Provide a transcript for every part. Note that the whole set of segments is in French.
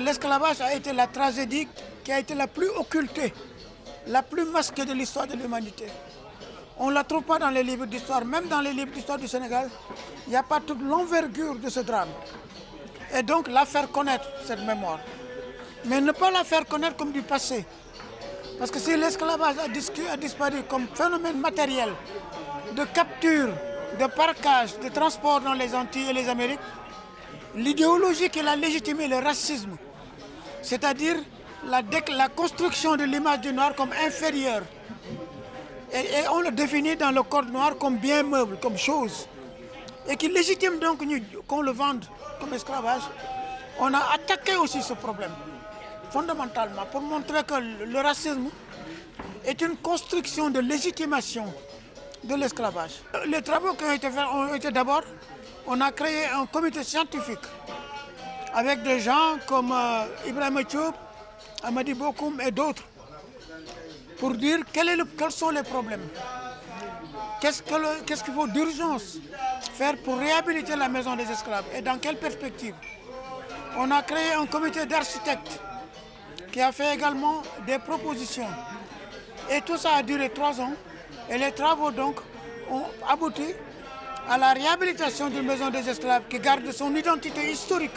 l'esclavage a été la tragédie qui a été la plus occultée, la plus masquée de l'histoire de l'humanité. On ne la trouve pas dans les livres d'histoire, même dans les livres d'histoire du Sénégal, il n'y a pas toute l'envergure de ce drame. Et donc la faire connaître, cette mémoire. Mais ne pas la faire connaître comme du passé. Parce que si l'esclavage a disparu comme phénomène matériel de capture, de parquage, de transport dans les Antilles et les Amériques, l'idéologie qui l'a légitimé, le racisme, c'est-à-dire la construction de l'image du noir comme inférieure. Et on le définit dans le code noir comme bien meuble, comme chose. Et qui légitime donc qu'on le vende comme esclavage. On a attaqué aussi ce problème, fondamentalement, pour montrer que le racisme est une construction de légitimation de l'esclavage. Les travaux qui ont été faits ont été d'abord, on a créé un comité scientifique avec des gens comme Ibrahima Diop, Amadi Bokoum et d'autres, pour dire quels sont les problèmes, qu'est-ce qu'il faut d'urgence faire pour réhabiliter la maison des esclaves et dans quelle perspective. On a créé un comité d'architectes qui a fait également des propositions. Et tout ça a duré 3 ans et les travaux donc ont abouti à la réhabilitation d'une maison des esclaves qui garde son identité historique.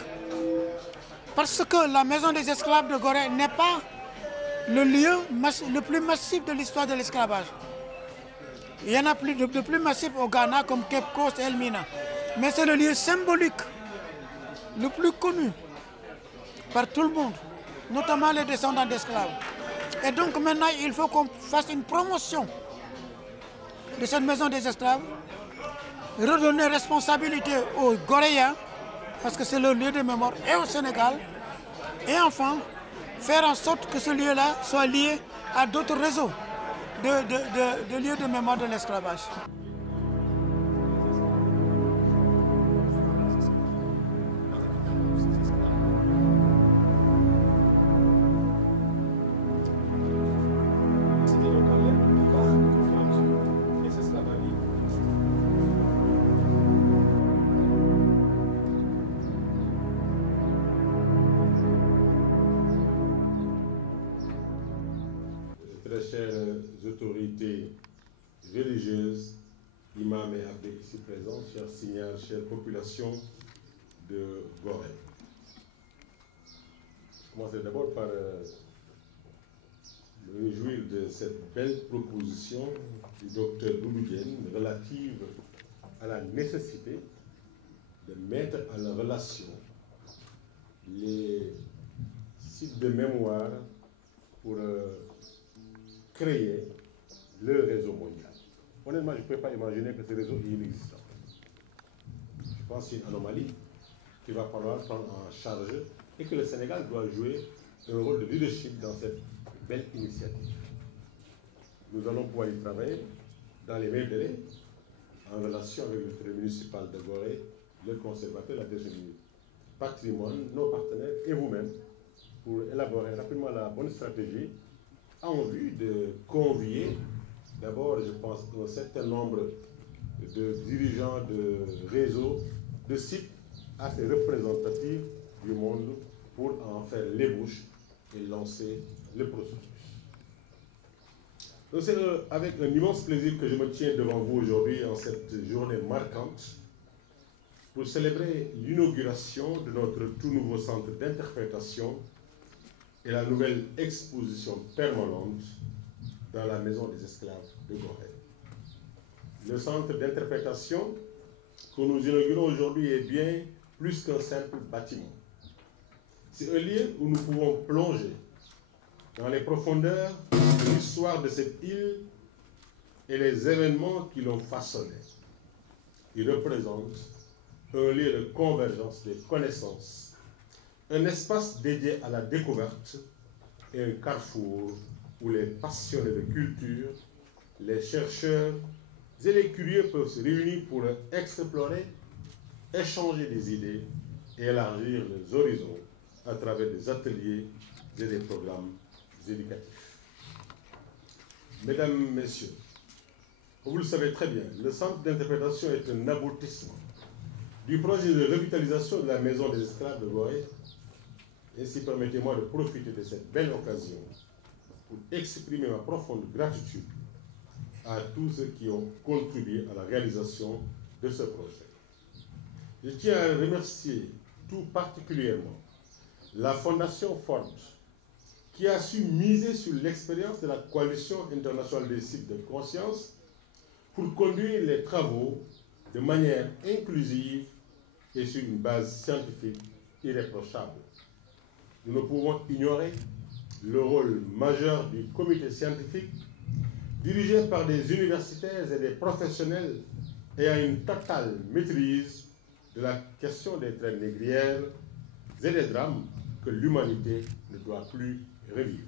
Parce que la maison des esclaves de Gorée n'est pas le lieu le plus massif de l'histoire de l'esclavage. Il y en a de plus massif au Ghana comme Cape Coast et Elmina. Mais c'est le lieu symbolique le plus connu par tout le monde, notamment les descendants d'esclaves. Et donc maintenant, il faut qu'on fasse une promotion de cette maison des esclaves, redonner responsabilité aux Goréens, parce que c'est le lieu de mémoire, et au Sénégal, et enfin, faire en sorte que ce lieu-là soit lié à d'autres réseaux de lieux de mémoire de l'esclavage. Très chères autorités religieuses, imams et abbés ici présents, chers signares, chère population de Gorée. Je commencerai d'abord par me réjouir de cette belle proposition du docteur Doudou Diène relative à la nécessité de mettre en relation les sites de mémoire pour créer le réseau mondial. Honnêtement, je ne peux pas imaginer que ce réseau est inexistant. Je pense que c'est une anomalie qu'il va falloir prendre en charge et que le Sénégal doit jouer un rôle de leadership dans cette belle initiative. Nous allons pouvoir y travailler dans les mêmes délais en relation avec le Conseil municipal de Gorée, le conservateur, la DG du patrimoine, nos partenaires et vous-même pour élaborer rapidement la bonne stratégie en vue de convier, d'abord, je pense, un certain nombre de dirigeants de réseaux, de sites assez représentatifs du monde pour en faire l'ébauche et lancer le processus. Donc c'est avec un immense plaisir que je me tiens devant vous aujourd'hui en cette journée marquante pour célébrer l'inauguration de notre tout nouveau centre d'interprétation et la nouvelle exposition permanente dans la maison des esclaves de Gorée. Le centre d'interprétation que nous inaugurons aujourd'hui est bien plus qu'un simple bâtiment. C'est un lieu où nous pouvons plonger dans les profondeurs de l'histoire de cette île et les événements qui l'ont façonné. Il représente un lieu de convergence des connaissances, un espace dédié à la découverte et un carrefour où les passionnés de culture, les chercheurs et les curieux peuvent se réunir pour explorer, échanger des idées et élargir les horizons à travers des ateliers et des programmes éducatifs. Mesdames, Messieurs, vous le savez très bien, le centre d'interprétation est un aboutissement du projet de revitalisation de la maison des esclaves de Gorée Ainsi, permettez-moi de profiter de cette belle occasion pour exprimer ma profonde gratitude à tous ceux qui ont contribué à la réalisation de ce projet. Je tiens à remercier tout particulièrement la Fondation Ford, qui a su miser sur l'expérience de la Coalition internationale des sites de conscience pour conduire les travaux de manière inclusive et sur une base scientifique irréprochable. Nous ne pouvons ignorer le rôle majeur du comité scientifique dirigé par des universitaires et des professionnels ayant une totale maîtrise de la question des traits négrières et des drames que l'humanité ne doit plus revivre.